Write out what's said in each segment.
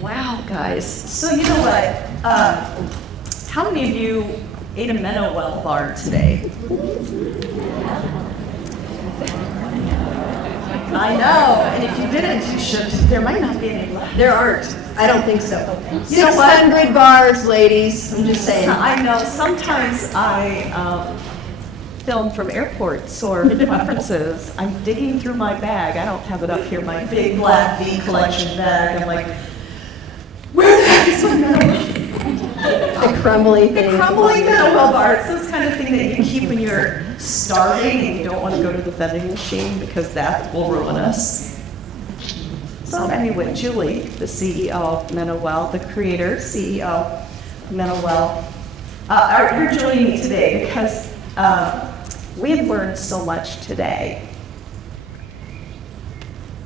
Wow, guys. So you know what? How many of you ate a Well bar today? I know, and if you didn't, you should. There might not be any left. There aren't. I don't think so. You know what? 600 bars, ladies. I'm just saying. I know. Sometimes I film from airports or conferences. I'm digging through my bag. I don't have it up here. My big black V collection bag. I'm like, where the heck is my The crumbly thing. The crumbling Well bar. It's this kind of thing that you keep when you're starving and you don't want to go to the vending machine because that will ruin us. So anyway, Julie, the CEO of Well, the creator, CEO of Well, you're joining me today because we've learned so much today.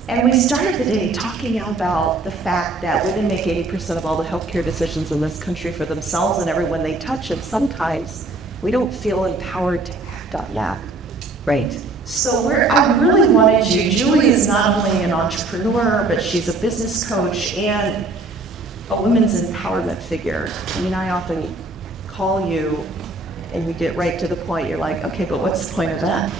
And we started the day talking about the fact that women make 80% of all the healthcare decisions in this country for themselves and everyone they touch, and sometimes we don't feel empowered to act on that. Right. So I really wanted you. Julie is not only an entrepreneur, but she's a business coach and a women's empowerment figure. I mean, I often call you and you get right to the point. You're like, okay, but what's the point of that?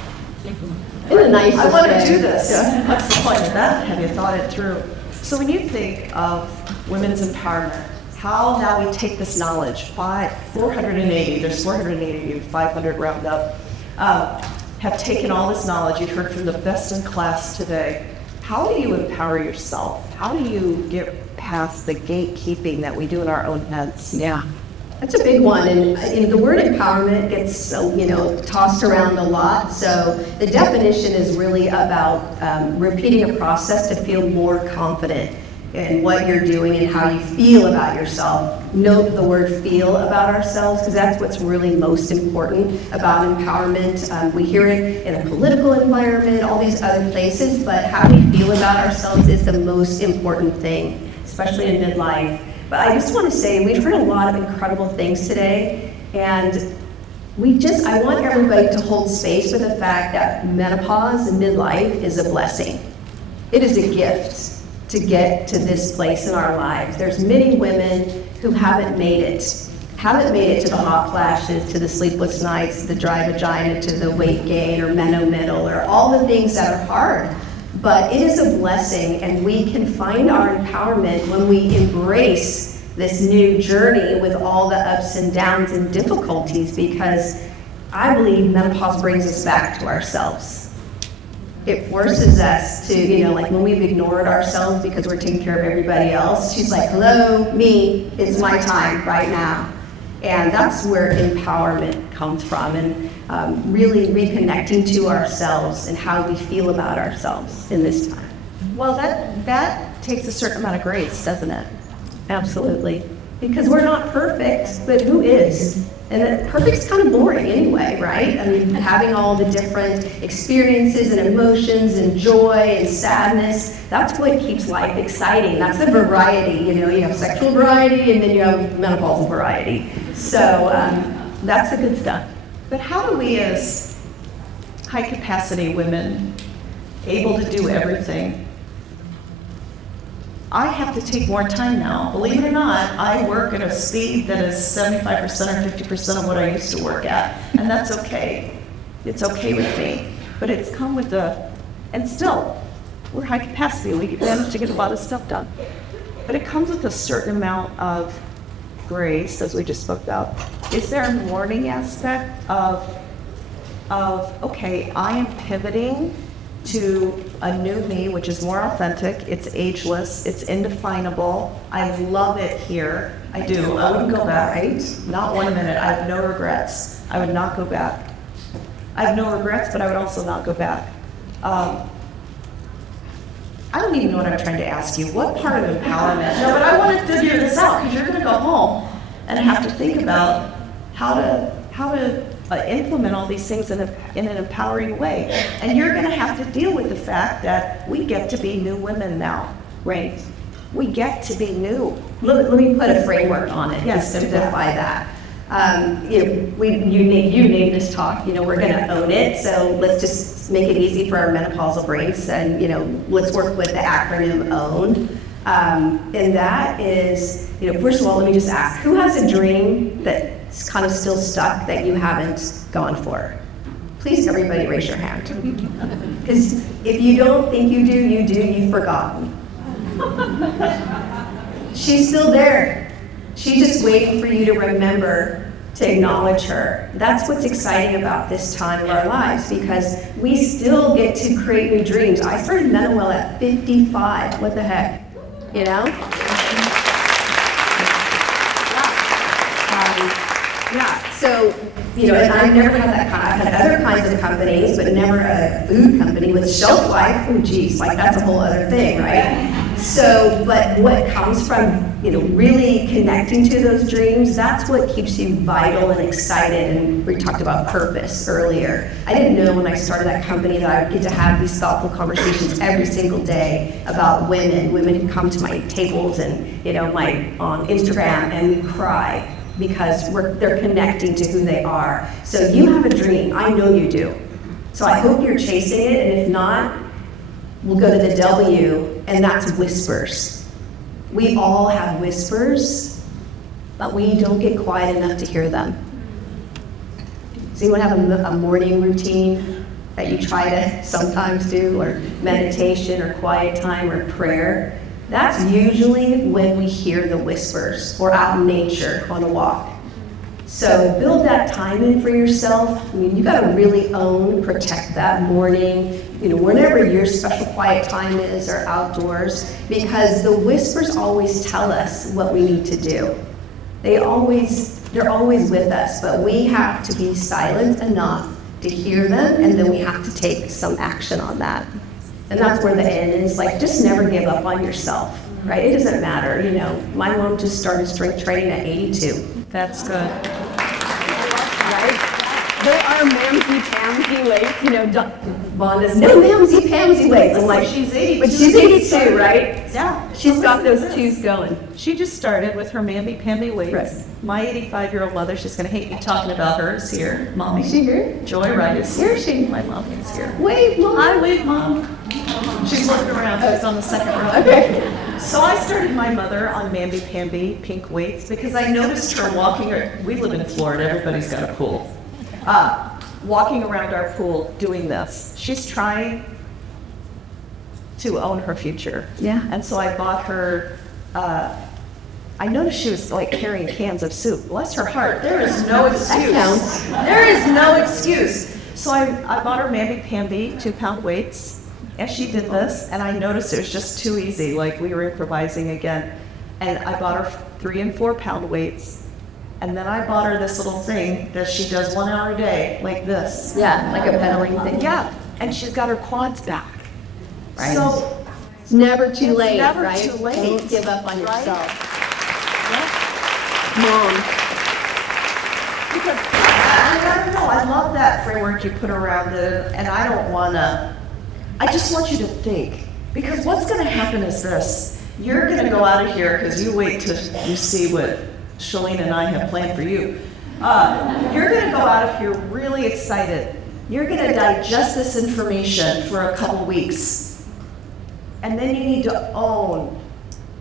In a nice way. I want to do this. Yeah. What's the point of that? Have you thought it through? So when you think of women's empowerment, how now we take this knowledge, 480, there's 480 of you, 500 round up, have taken all this knowledge you've heard from the best in class today. How do you empower yourself? How do you get past the gatekeeping that we do in our own heads? Yeah. That's a big one, and the word empowerment gets tossed around a lot. So the definition is really about repeating a process to feel more confident in what you're doing and how you feel about yourself. Note the word "feel" about ourselves because that's what's really most important about empowerment. We hear it in a political environment, all these other places, but how we feel about ourselves is the most important thing, especially in midlife. But I just want to say, we've heard a lot of incredible things today, and I want everybody to hold space with the fact that menopause and midlife is a blessing. It is a gift to get to this place in our lives. There's many women who haven't made it to the hot flashes, to the sleepless nights, the dry vagina, to the weight gain or middle, or all the things that are hard. But it is a blessing, and we can find our empowerment when we embrace this new journey with all the ups and downs and difficulties, because I believe menopause brings us back to ourselves. It forces us to, like when we've ignored ourselves because we're taking care of everybody else, she's like, hello, me, it's my time right now. And that's where empowerment comes from, and really reconnecting to ourselves and how we feel about ourselves in this time. Well, that takes a certain amount of grace, doesn't it? Absolutely. Because we're not perfect, but who is? And perfect's kind of boring anyway, right? I mean, having all the different experiences and emotions and joy and sadness, that's what keeps life exciting. That's the variety, you have sexual variety and then you have menopausal variety. So that's the good stuff. But how do we as high capacity women able to do everything? I have to take more time now. Believe it or not, I work at a speed that is 75% or 50% of what I used to work at. And that's okay. It's okay with me. But it's come with and still, we're high capacity. We manage to get a lot of stuff done. But it comes with a certain amount of grace, as we just spoke about. Is there a mourning aspect of okay, I am pivoting to a new me, which is more authentic, it's ageless, it's indefinable. I love it here. I do. I wouldn't go back. Right? Not 1 minute. I have no regrets. I would not go back. I have no regrets, but I would also not go back. I don't even know what I'm trying to ask you. What part of empowerment? No, but I want to figure this out because you're going to go home and have to think about how to implement all these things in an empowering way. And you're going to have to deal with the fact that we get to be new women now, right? We get to be new. Let me put a framework on it. Yes, to simplify that. You named this talk. We're going to own it. So let's just make it easy for our menopausal brains, and let's work with the acronym OWN. And that is, first of all, let me just ask, who has a dream that's kind of still stuck that you haven't gone for? Please, everybody raise your hand. Because if you don't think you do, you've forgotten. She's still there. She's just waiting for you to remember to acknowledge her. That's what's exciting about this time of our lives, because we still get to create new dreams. I started Menowell at 55. What the heck? So, and I've never had that kind. I've had other kinds of companies, but never a food company with shelf life. Oh, geez, like that's a whole other thing, right? So, but what comes from, really connecting to those dreams, that's what keeps you vital and excited. And we talked about purpose earlier. I didn't know when I started that company that I would get to have these thoughtful conversations every single day about women who come to my tables and, on Instagram, and we cry because they're connecting to who they are. So you have a dream. I know you do. So I hope you're chasing it, and if not, we'll go to the W, and that's whispers. We all have whispers, but we don't get quiet enough to hear them. Does anyone have a morning routine that you try to sometimes do, or meditation, or quiet time, or prayer? That's usually when we hear the whispers, or out in nature on a walk. So build that time in for yourself. You got to really protect that morning, whenever your special quiet time is, or outdoors, because the whispers always tell us what we need to do. They're always with us, but we have to be silent enough to hear them, and then we have to take some action on that. And that's where the end is, just never give up on yourself, right? It doesn't matter, My mom just started strength training at 82. That's good. Right? There are mamsy-pamsy weights, Vonda's no mamsy-pamsy weights. I'm like, she's 82. But she's 82, right? Yeah. She's got those twos going. She just started with her mamby-pamby weights. Right. My 85-year-old mother, she's going to hate me talking about her, is here. Mommy. Is she here? Joy Wright is here. My mom is here. Wave, Mom. Hi, wave, Mom. She's looking around. She's on the second row. Okay. So I started my mother on mamby-pamby pink weights because I noticed her walking. We live in Florida. Everybody's got a pool. Walking around our pool doing this. She's trying to own her future. Yeah. And so I bought her, I noticed she was carrying cans of soup. Bless her heart, there is no excuse. That counts. There is no excuse. So I bought her mamby-pamby 2-pound weights, and she did this, and I noticed it was just too easy, we were improvising again. And I bought her 3 and 4-pound weights. And then I bought her this little thing that she does 1 hour a day, like this. Yeah, like a pedaling thing. Yeah, and she's got her quads back. Right. So it's never too late, never right? too late. Don't give up on Right? yourself. Yeah. Mom. Because I don't know, I love that framework you put around it, and I don't want to, I just want you to think. Because what's going to happen is this. You're going to go out of here, because you wait till you see what Shalene and I have planned for you. You're going to go out of here really excited. You're going to digest this information for a couple weeks. And then you need to own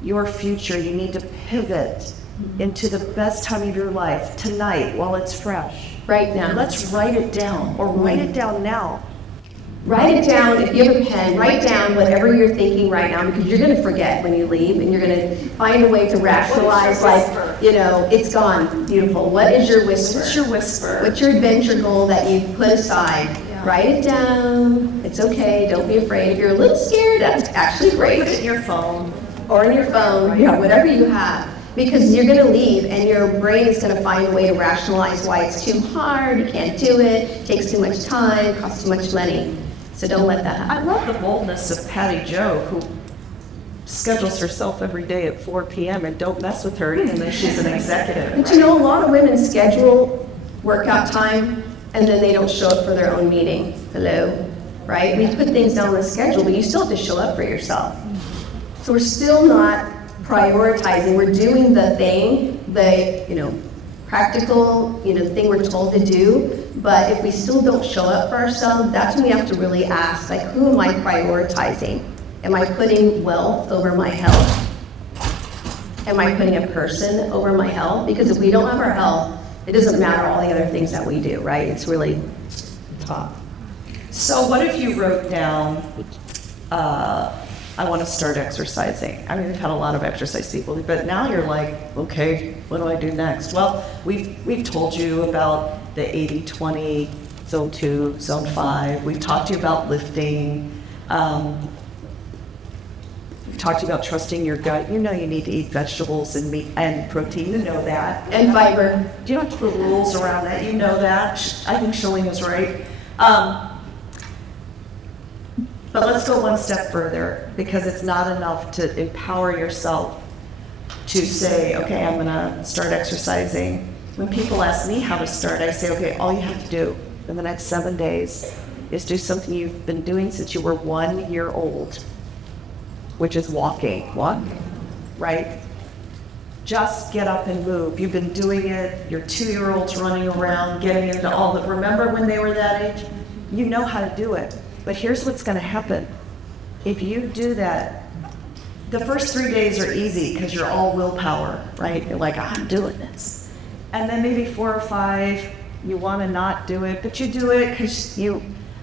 your future. You need to pivot into the best time of your life tonight while it's fresh. Right now. Let's write it down, or write it down now. Write it down. If you have a pen, write down whatever you're thinking right now, because you're going to forget when you leave, and you're going to find a way to rationalize, it's gone. Beautiful. What is your whisper? What's your whisper? What's your adventure goal that you put aside? Yeah. Write it down. It's okay. Don't be afraid. If you're a little scared, that's actually great. Put it in your phone. Or in your phone, whatever you have. Because you're going to leave, and your brain is going to find a way to rationalize why it's too hard, you can't do it, takes too much time, costs too much money. So don't let that happen. I love the boldness of Patty Jo, who schedules herself every day at 4 p.m. and don't mess with her, even though she's an executive. But a lot of women schedule workout time, and then they don't show up for their own meeting. Hello, right? We put things down on the schedule, but you still have to show up for yourself. So we're still not prioritizing. We're doing the thing, practical, thing we're told to do. But if we still don't show up for ourselves, that's when we have to really ask, who am I prioritizing? Am I putting wealth over my health? am I putting a person over my health? Because if we don't have our health, it doesn't matter all the other things that we do, right? It's really top. So what if you wrote down, I want to start exercising? I mean, we've had a lot of exercise people, but now you're like, okay, what do I do next? Well, we've told you about the 80-20, zone 2, zone 5. We've talked to you about lifting. We've talked to you about trusting your gut. You know you need to eat vegetables and meat and protein. You know that. And fiber. You don't have to put rules around that. You know that. I think Shalene is right. But let's go one step further, because it's not enough to empower yourself to say, okay, I'm gonna start exercising. When people ask me how to start, I say, okay, all you have to do in the next 7 days is do something you've been doing since you were 1 year old, which is walking, right? Just get up and move. You've been doing it, your 2-year-old's running around, getting into all the, remember when they were that age? You know how to do it. But here's what's gonna happen. If you do that, the first 3 days are easy because you're all willpower, right? You're like, I'm doing this. And then maybe 4 or 5, you wanna not do it, but you do it because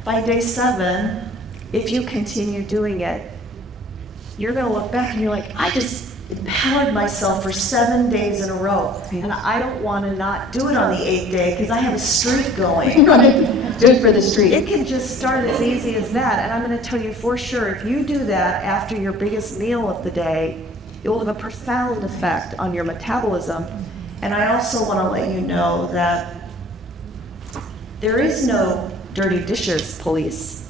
by day 7, if you continue doing it, you're gonna look back and you're like, I just empowered myself for 7 days in a row. And I don't wanna not do it on the 8th day because I have a streak going. Do it for the street. It can just start as easy as that. And I'm gonna tell you for sure, if you do that after your biggest meal of the day, it will have a profound effect on your metabolism. And I also wanna let you know that there is no dirty dishes police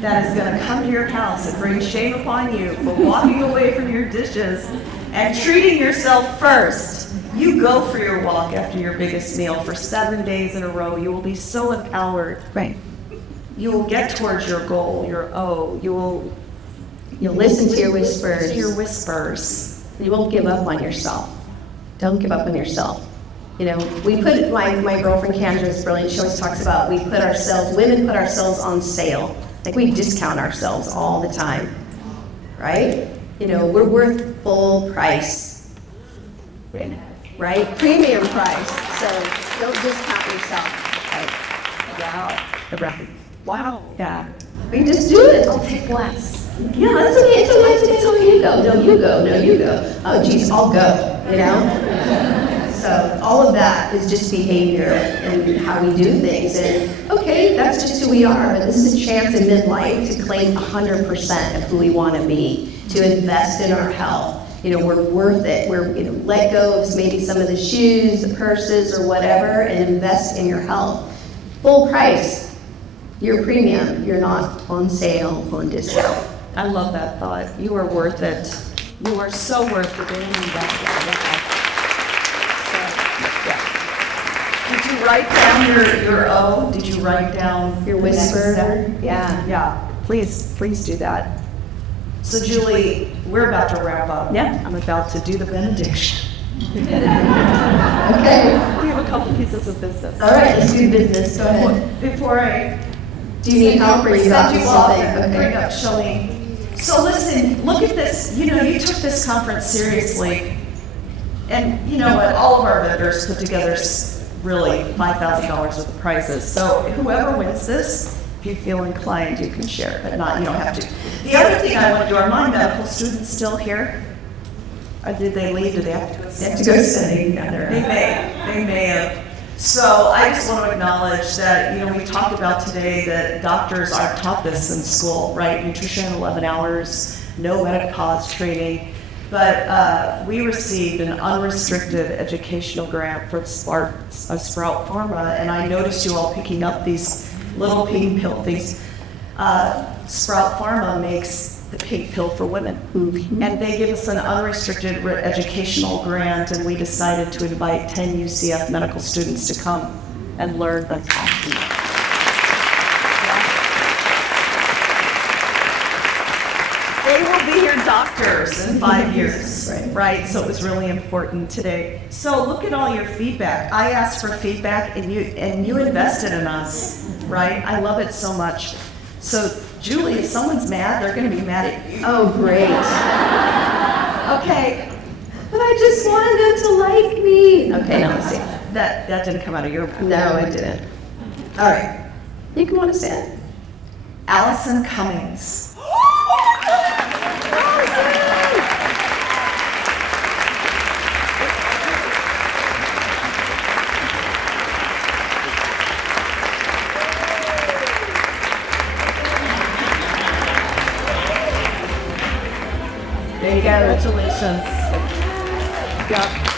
that is gonna come to your house and bring shame upon you for walking away from your dishes and treating yourself first. You go for your walk after your biggest meal for 7 days in a row. You will be so empowered. Right. You will get towards your goal, you'll listen to your whispers. listen to your whispers. You won't give up on yourself. Don't give up on yourself. You know, we put, my girlfriend Kendra is brilliant. She always talks about women put ourselves on sale. Like we discount ourselves all the time, right? You know, we're worth full price, right? Premium price. So don't discount yourself. Wow. Wow. Yeah. We just do it. I'll take less. Yeah, that's okay. It's okay. It's okay. You go. No, you go. No, you go. Oh, geez, I'll go. You know. So all of that is just behavior and how we do things. And okay, that's just who we are. But this is a chance in midlife to claim 100% of who we want to be, to invest in our health. You know, we're worth it. We're, you know, let go of maybe some of the shoes, the purses, or whatever, and invest in your health. Full price. You're premium. You're not on sale, on discount. I love that thought. You are worth it. You are so worth it being invested. Did you write down your O? Did you write down Your whisper? Yeah. Yeah. Please do that. So Julie, we're about to wrap up. Yeah. I'm about to do the benediction. Okay. We have a couple pieces of business. All right, let's do business. Go ahead. Before I Do you need help or you got send this you off thing? and bring up Shalene. So listen, look at this. You know, you took this conference seriously. And you know what? All of our vendors put together really $5,000 worth of prizes. So whoever wins this, if you feel inclined, you can share, but not, you don't have to. The other thing I want to do, are my medical students still here? Or did they leave? Do they have to go They have to go study. They may have. So I just want to acknowledge that, you know, we talked about today that doctors aren't taught this in school, right? Nutrition, 11 hours, no menopause training. But we received an unrestricted educational grant from Sprout Pharma, and I noticed you all picking up these little pink pill things. Sprout Pharma makes the pink pill for women. Mm-hmm. And they give us an unrestricted educational grant, and we decided to invite 10 UCF medical students to come and learn the content. They will be your doctors in 5 years, right? So it was really important today. So look at all your feedback. I asked for feedback, and you invested in us, right? I love it so much. So Julie, if someone's mad, they're going to be mad at you. Oh, great. Okay. But I just want them to like me. Okay, now let's see. That didn't come out of your mouth. No, it didn't. All right, you can want to say it. Allison Cummings. There you go. Congratulations. Yeah.